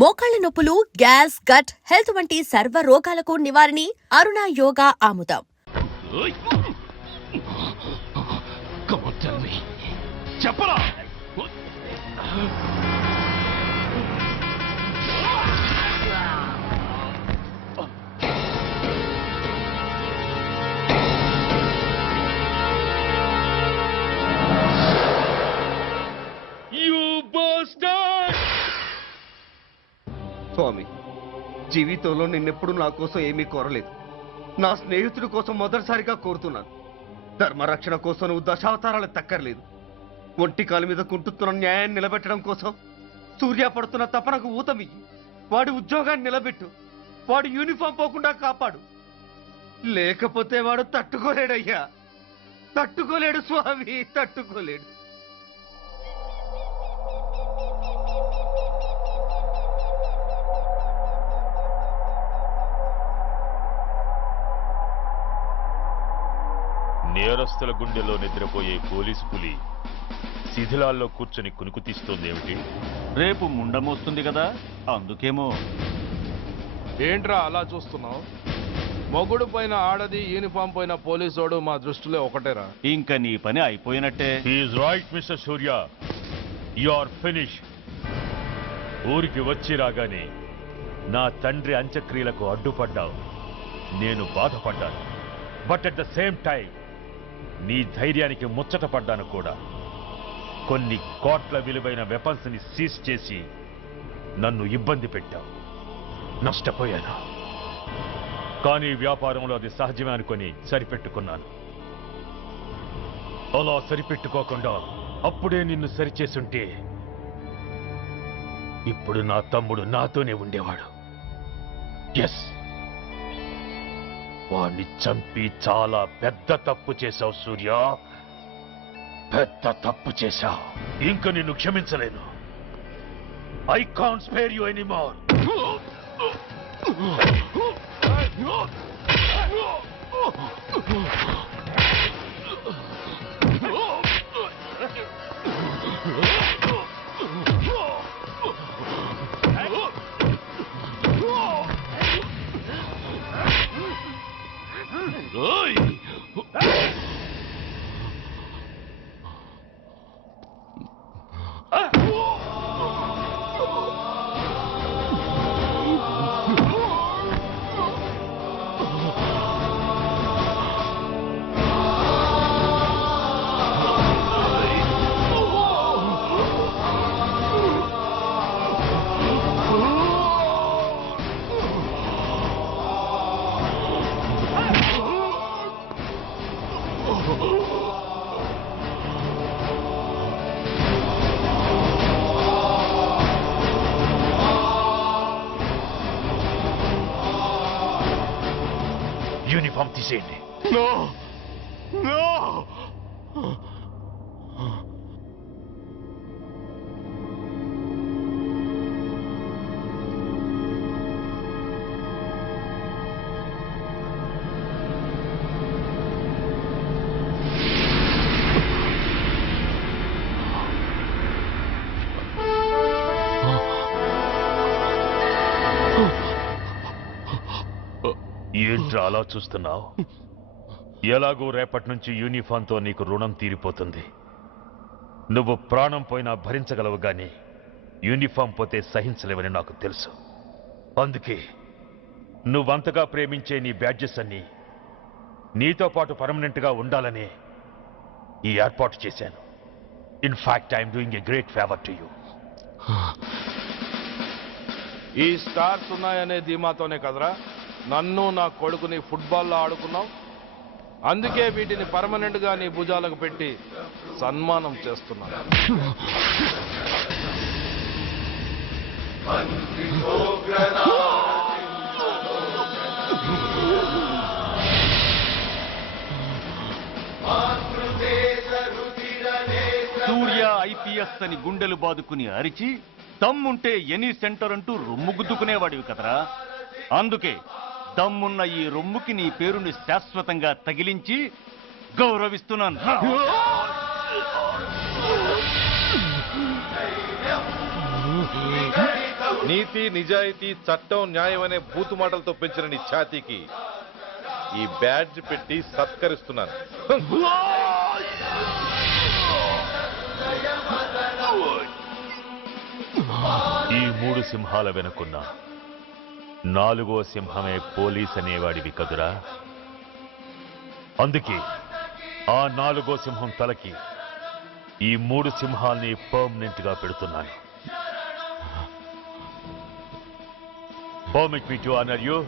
మోకాళ్ల నొప్పులు, gas, gut health వంటి సర్వ రోగాలకు నివారణి అరుణ యోగా ఆముదం. చెప్పరా స్వామి, జీవితంలో నిన్నెప్పుడు నా కోసం ఏమీ కోరలేదు. నా స్నేహితుడి కోసం మొదటిసారిగా కోరుతున్నాను. ధర్మరక్షణ కోసం నువ్వు దశావతారాలు తక్కర్లేదు. ఒంటి కాలు మీద కుంటుతున్న న్యాయాన్ని నిలబెట్టడం కోసం సూర్య పడుతున్న తపనకు ఊతమియ్యి. వాడి ఉద్యోగాన్ని నిలబెట్టు. వాడు యూనిఫామ్ పోకుండా కాపాడు. లేకపోతే వాడు తట్టుకోలేడయ్యా, తట్టుకోలేడు స్వామి, తట్టుకోలేడు. నేరస్తుల గుండెలో నిద్రపోయే పోలీసు పులి శిథిలాల్లో కూర్చొని కునుకు తీస్తోందేమిటి? రేపు ముండమొస్తుంది కదా, అందుకేమో. ఏంట్రా అలా చూస్తున్నావు? మొగుడు పైన ఆడది, యూనిఫామ్ పైన పోలీసోడు మా దృష్టిలో ఒకటేరా. ఇంకా నీ పని అయిపోయినట్టే. Is right mister Surya, you are finish. ఊరికి వచ్చి రాగానే నా తండ్రి అంత్యక్రియలకు అడ్డుపడ్డావు. నేను బాధపడ్డాను. But at the same time నీ ధైర్యానికి ముచ్చట పడ్డాను కూడా. కొన్ని కోట్ల విలువైన వెపన్స్ ని సీజ్ చేసి నన్ను ఇబ్బంది పెట్టావు. నష్టపోయాను. కానీ వ్యాపారంలో అది సహజమే అనుకొని సరిపెట్టుకున్నాను. అలా సరిపెట్టుకోకుండా అప్పుడే నిన్ను సరిచేసుంటే ఇప్పుడు నా తమ్ముడు నాతోనే ఉండేవాడు. ఎస్, వాణ్ణి చంపి చాలా పెద్ద తప్పు చేశావు సూర్య, పెద్ద తప్పు చేశావు. ఇంక నిన్ను క్షమించలేను. I can't spare you anymore. Uniform తీసేయండి. ఏంట్రా అలా చూస్తున్నావు? ఎలాగో రేపటి నుంచి యూనిఫామ్తో నీకు రుణం తీరిపోతుంది. నువ్వు ప్రాణం పోయినా భరించగలవు గాని యూనిఫామ్ పోతే సహించలేవని నాకు తెలుసు. అందుకే నువ్వంతగా ప్రేమించే నీ బ్యాడ్జెస్ అన్ని నీతో పాటు పర్మనెంట్గా ఉండాలని ఈ ఏర్పాటు చేశాను. In fact I'm doing a great favour to you. ఈ స్టార్స్ ఉన్నాయనే ధీమాతోనే కదరా నన్ను నా కొడుకుని ఫుట్బాల్లో ఆడుకున్నావు. అందుకే వీటిని పర్మనెంట్ గా నీ భుజాలకు పెట్టి సన్మానం చేస్తున్నాను. సూర్య ఐపీఎస్ అని గుండెలు బాదుకుని అరిచి, దమ్ముంటే ఎనీ సెంటర్ అంటూ రొమ్ము గుద్దుకునేవాడివి కదరా. అందుకే దమ్మున్న ఈ రొమ్ముకి నీ పేరుని శాశ్వతంగా తగిలించి గౌరవిస్తున్నాను. నీతి నిజాయితీ చట్టం న్యాయం అనే బూతు మాటలతో పెంచిన నీ ఛాతీకి ఈ బ్యాడ్జ్ పెట్టి సత్కరిస్తున్నాను. ఈ 3 సింహాల వెనుకున్న 4వ సింహమే పోలీస్ అనేవాడివి కదురా. అందుకే ఆ 4వ సింహం తలకి ఈ 3 సింహాల్ని పర్మనెంట్ గా పెడుతున్నాను. Permit me to honor you.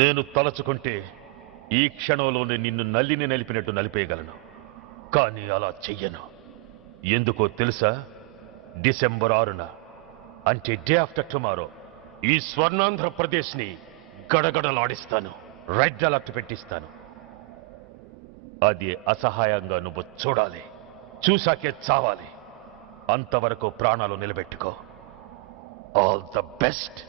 నేను తలచుకుంటే ఈ క్షణంలోనే నిన్ను నల్లిని నలిపినట్టు నలిపేయగలను. కానీ అలా చెయ్యను. ఎందుకో తెలుసా? డిసెంబర్ 6న అంటే డే ఆఫ్టర్ టుమారో ఈ స్వర్ణాంధ్రప్రదేశ్ ని గడగడలాడిస్తాను. రెడ్ అలర్ట్ పెట్టిస్తాను. అది అసహాయంగా నువ్వు చూడాలి. చూశాకే చావాలి. అంతవరకు ప్రాణాలు నిలబెట్టుకో. All the best.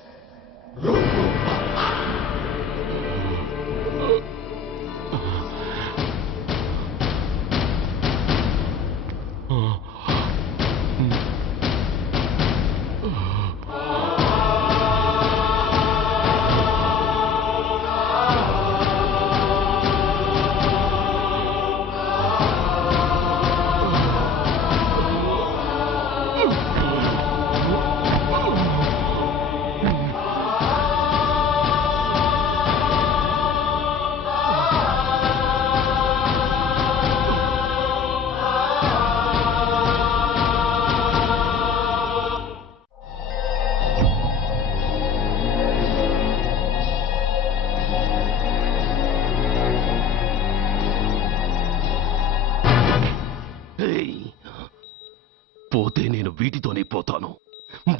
పోతే నేను వీటితోనే పోతాను,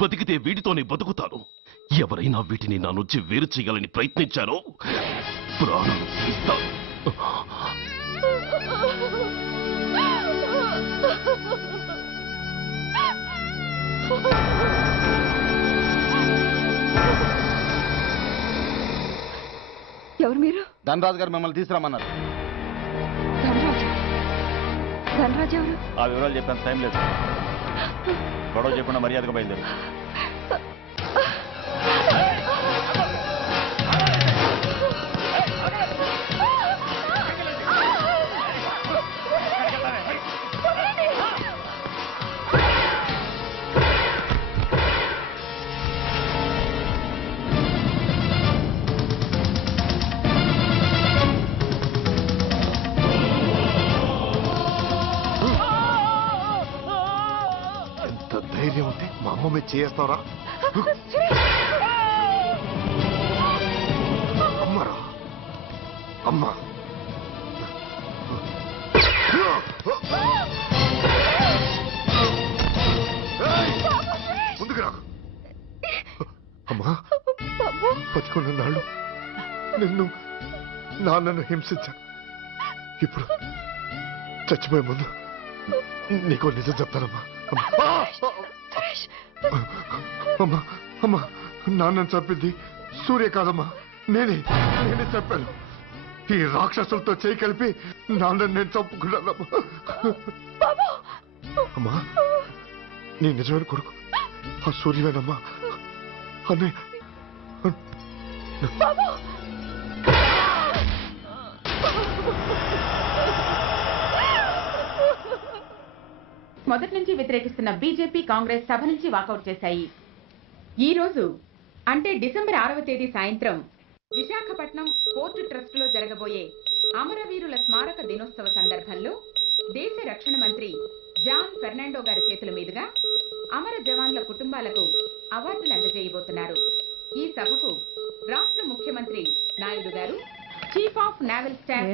బతికితే వీటితోనే బతుకుతాను. ఎవరైనా వీటిని నా నుంచి వేరు చేయాలని ప్రయత్నించారో ప్రాణాలు తీస్తాను. ఎవరు మీరు? ధనరాజు గారు మిమ్మల్ని తీసుకురామన్నారు. ధనరాజు ఎవరు? ఆ వివరాలు చెప్పేంత టైం లేదు. గొడవ చెప్పకుండా మర్యాదగా బయలుదేరు. ధైర్యం ఉంటే మా అమ్మ మీద చేస్తావరా? అమ్మరా అమ్మా, ముందుకురా అమ్మా. బతికున్న నాళ్ళు నిన్ను నాన్నను హింసించాను. ఇప్పుడు చచ్చిపోయే ముందు నీకో నిజం చెప్తానమ్మా. అమ్మా అమ్మా, నాన్నను చంపింది సూర్య కాదమ్మా, నేనే చెప్పాను. ఈ రాక్షసులతో చేయి కలిపి నాన్నను నేను చంపుకున్నానమ్మా. అమ్మా, నీ నిజమైన కొడుకు ఆ సూర్యవేనమ్మా. అన్నయ్య మొదటి నుంచి వ్యతిరేకిస్తున్న బీజేపీ, కాంగ్రెస్ సభ నుంచి వాకౌట్ చేశాయి. ఈ రోజు అంటే డిసెంబర్ 6వ తేదీ సాయంత్రం విశాఖపట్నం పోర్టు ట్రస్టులో జరగబోయే అమరవీరుల స్మారక దినోత్సవ సందర్భంలో దేశ రక్షణ మంత్రి జాన్ ఫెర్నాండో గారి చేతుల మీదుగా అమర జవాన్ల కుటుంబాలకు అవార్డులు అందజేయబోతున్నారు. ఈ సభకు రాష్ట్ర ముఖ్యమంత్రి నాయుడు గారు, chief of naval staff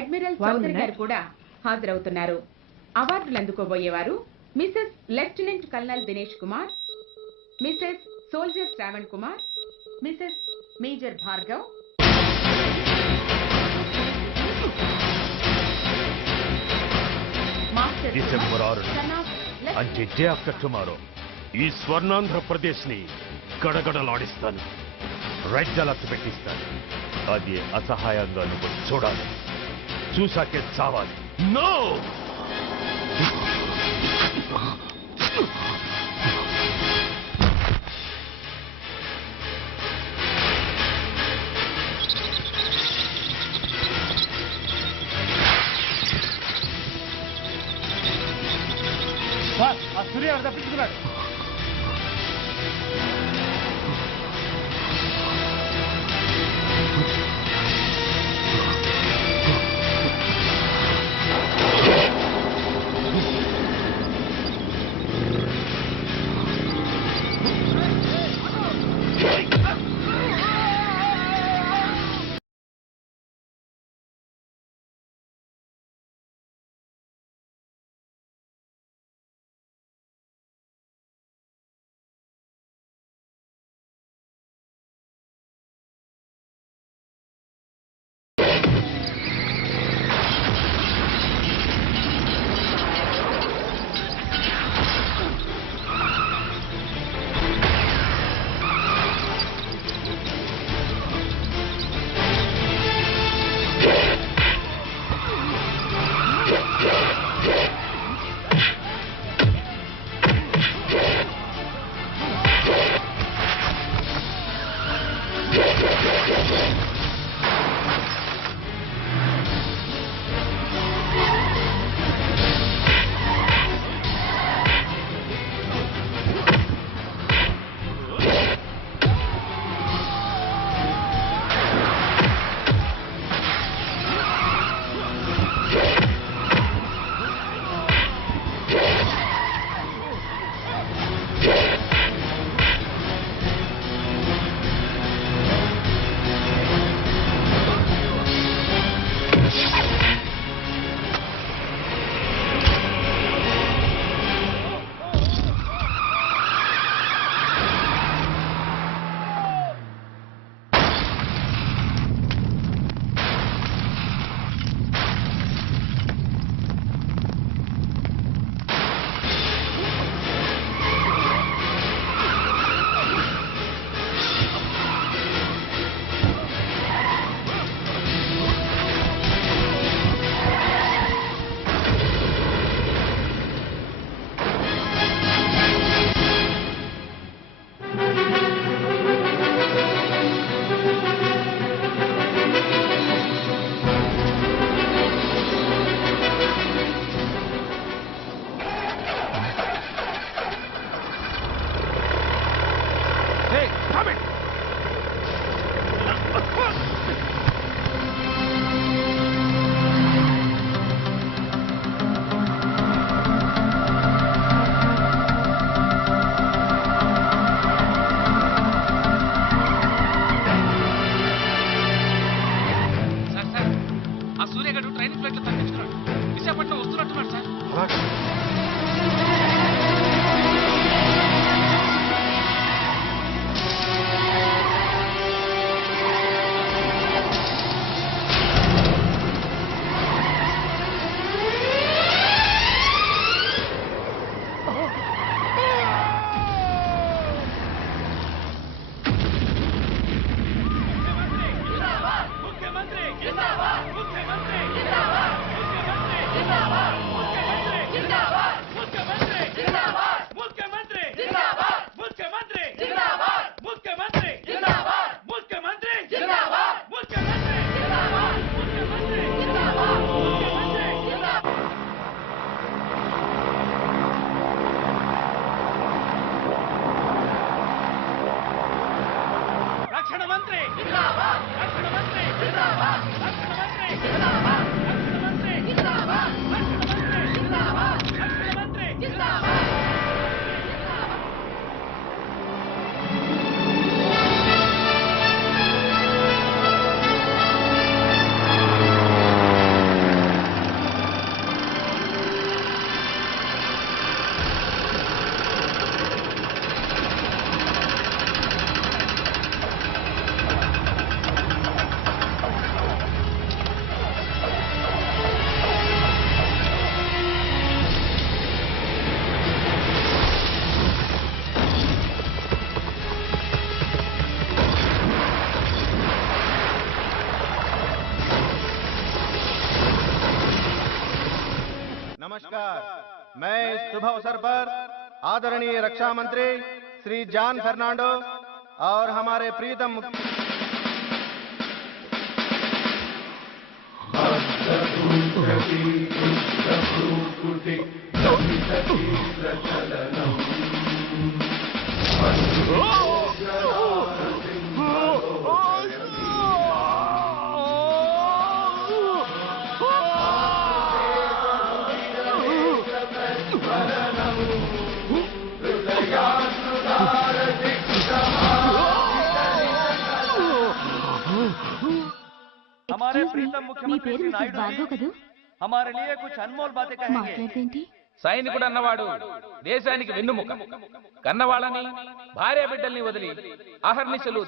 admiral Chowdary గారు కూడా హాజరవుతున్నారు. అవార్డులు అందుకోబోయేవారు Mrs lieutenant colonel Dinesh Kumar, Mrs soldier Shravan Kumar, Mrs major Bhargav, master December 6 son of అంటే డే ఆఫ్టర్ టుమారో ఈ స్వర్ణాంధ్రప్రదేశ్ ని గడగడలాడిస్తాను. రెడ్ అలర్ట్ పెట్టిస్తాను. అది అసహాయంగా నువ్వు చూడాలి, చూశాకే చావాలి. నో! జిందాబాద్ नमस्कार। मैं इस शुभ अवसर पर आदरणीय रक्षा मंत्री श्री जॉन फर्नांडो और हमारे प्रीतम हमारे प्रीतम మీ मुख्यमंत्री పేరు श्री మిస్టర్ नायडू భార్గవ్ जी కదూ हमारे लिए कुछ अनमोल बातें कहेंगे। మాట్లాడదేంటి సైనికుడు అన్నవాడు దేశానికి వెన్నుముక. కన్నవాళ్ళని భార్య బిడ్డల్ని వదిలి అహర్నిశలు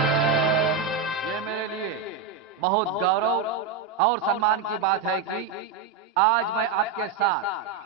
ये मेरे लिए बहुत गौरव और सम्मान की बात है कि आज मैं आपके साथ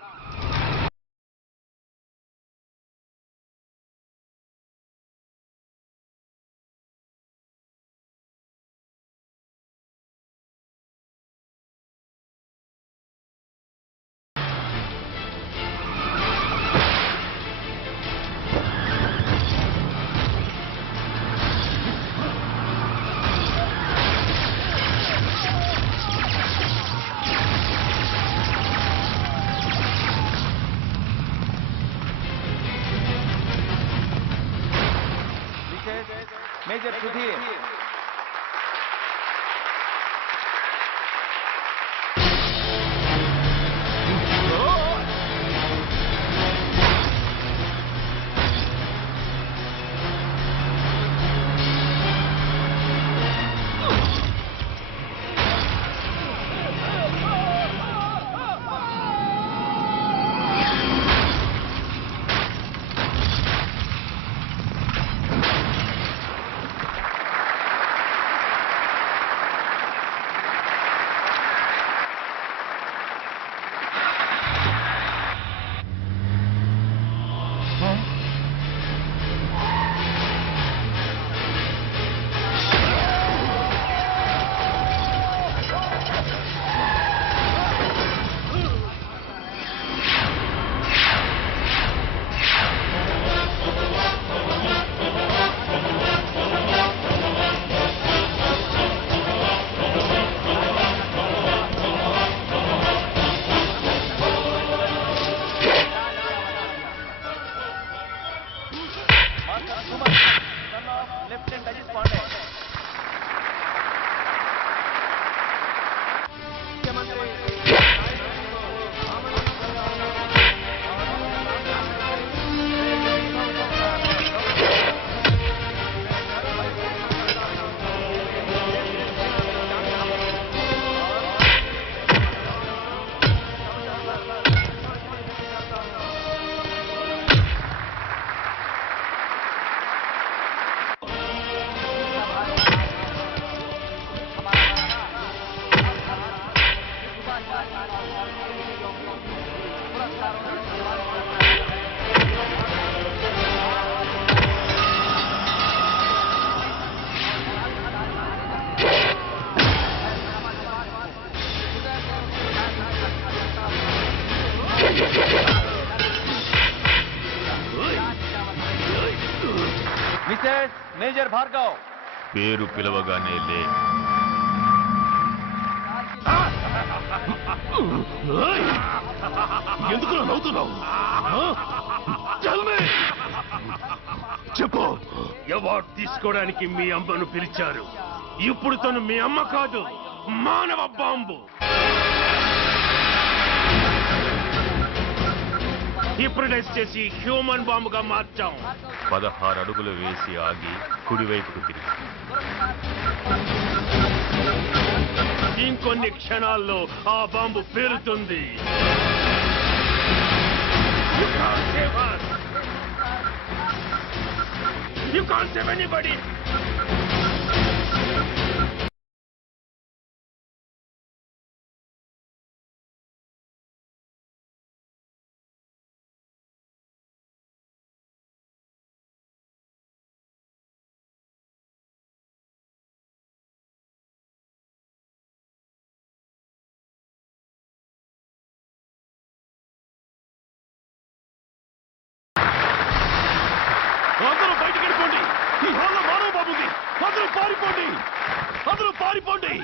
major Sudhir lieutenant Ajit Pandey Mrs major Bhargav పేరు పిలవగానే లే. ఎందుకు నవ్వుతున్నావు? చెప్పు. అవార్డు తీసుకోవడానికి మీ అమ్మను పిలిచారు. ఇప్పుడు తను మీ అమ్మ కాదు, మానవ బాంబు. హిప్నటైజ్ చేసి హ్యూమన్ బాంబుగా మార్చాం. 16 అడుగులు వేసి ఆగి కుడివైపుకు తిరిగి ఇంకొన్ని క్షణాల్లో ఆ bomb పేలుతుంది. You can't save us. You can't save anybody. అందరూ బయటికి వెళ్ళిపోండి. ఈ హాల్లో మానవ బాబు ఉంది. అందరూ పారిపోండి. అందరూ పారిపోండి.